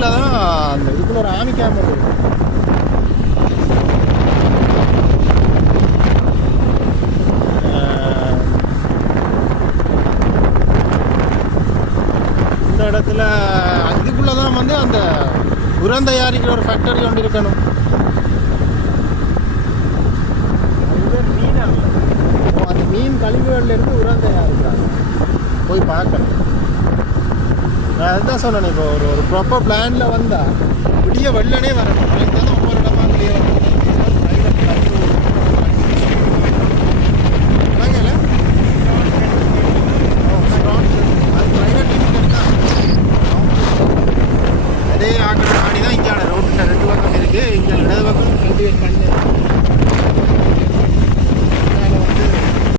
இடத்துல தான் அந்த இதுக்குள்ள ஒரு ஆமி கேம்ப் இருக்கு. இந்த இடத்துல இதுக்குள்ள தான் வந்து அந்த உரம் தயாரிக்கிற ஒரு ஃபேக்டரி ஒன்று இருக்கணும். அந்த மீன் கழிவுகள்ல இருந்து உரம் தயாரிக்கிறாங்க. போய் பார்க்கணும். நான் அதுதான் சொன்னேன், இப்போ ஒரு ப்ராப்பர் பிளான்ல வந்தா விடிய வெள்ளனே வரணும். அதுக்கு தான் ஒவ்வொரு இடமா கிளியர்